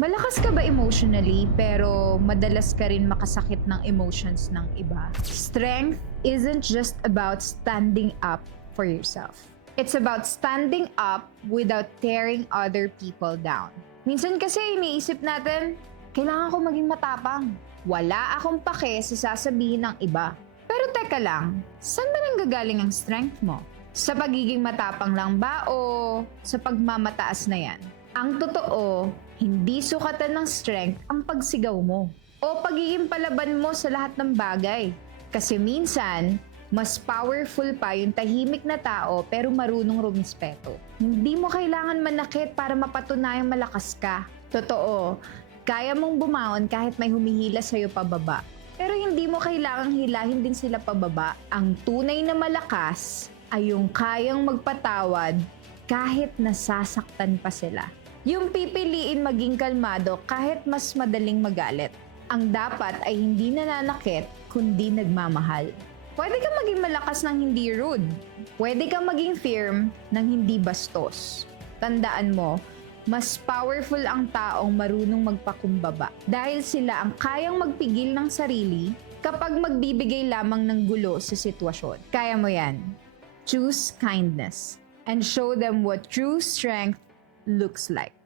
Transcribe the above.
Malakas ka ba emotionally pero madalas ka rin makasakit ng emotions ng iba? Strength isn't just about standing up for yourself. It's about standing up without tearing other people down. Minsan kasi iniisip natin, kailangan ko maging matapang. Wala akong pake sa sasabihin ng iba. Pero teka lang, saan ba nanggagaling ang strength mo? Sa pagiging matapang lang ba o sa pagmamataas na yan? Ang totoo, hindi sukatan ng strength ang pagsigaw mo o pagiging palaban mo sa lahat ng bagay. Kasi minsan, mas powerful pa yung tahimik na tao pero marunong rumispeto. Hindi mo kailangan manakit para mapatunayang malakas ka. Totoo, kaya mong bumaon kahit may humihila sa'yo pababa. Pero hindi mo kailangang hilahin din sila pababa. Ang tunay na malakas ay yung kayang magpatawad kahit nasasaktan pa sila. Yung pipiliin maging kalmado kahit mas madaling magalit. Ang dapat ay hindi nananakit kundi nagmamahal. Pwede kang maging malakas ng hindi rude. Pwede kang maging firm ng hindi bastos. Tandaan mo, mas powerful ang taong marunong magpakumbaba dahil sila ang kayang magpigil ng sarili kapag magbibigay lamang ng gulo sa sitwasyon. Kaya mo yan. Choose kindness and show them what true strength looks like.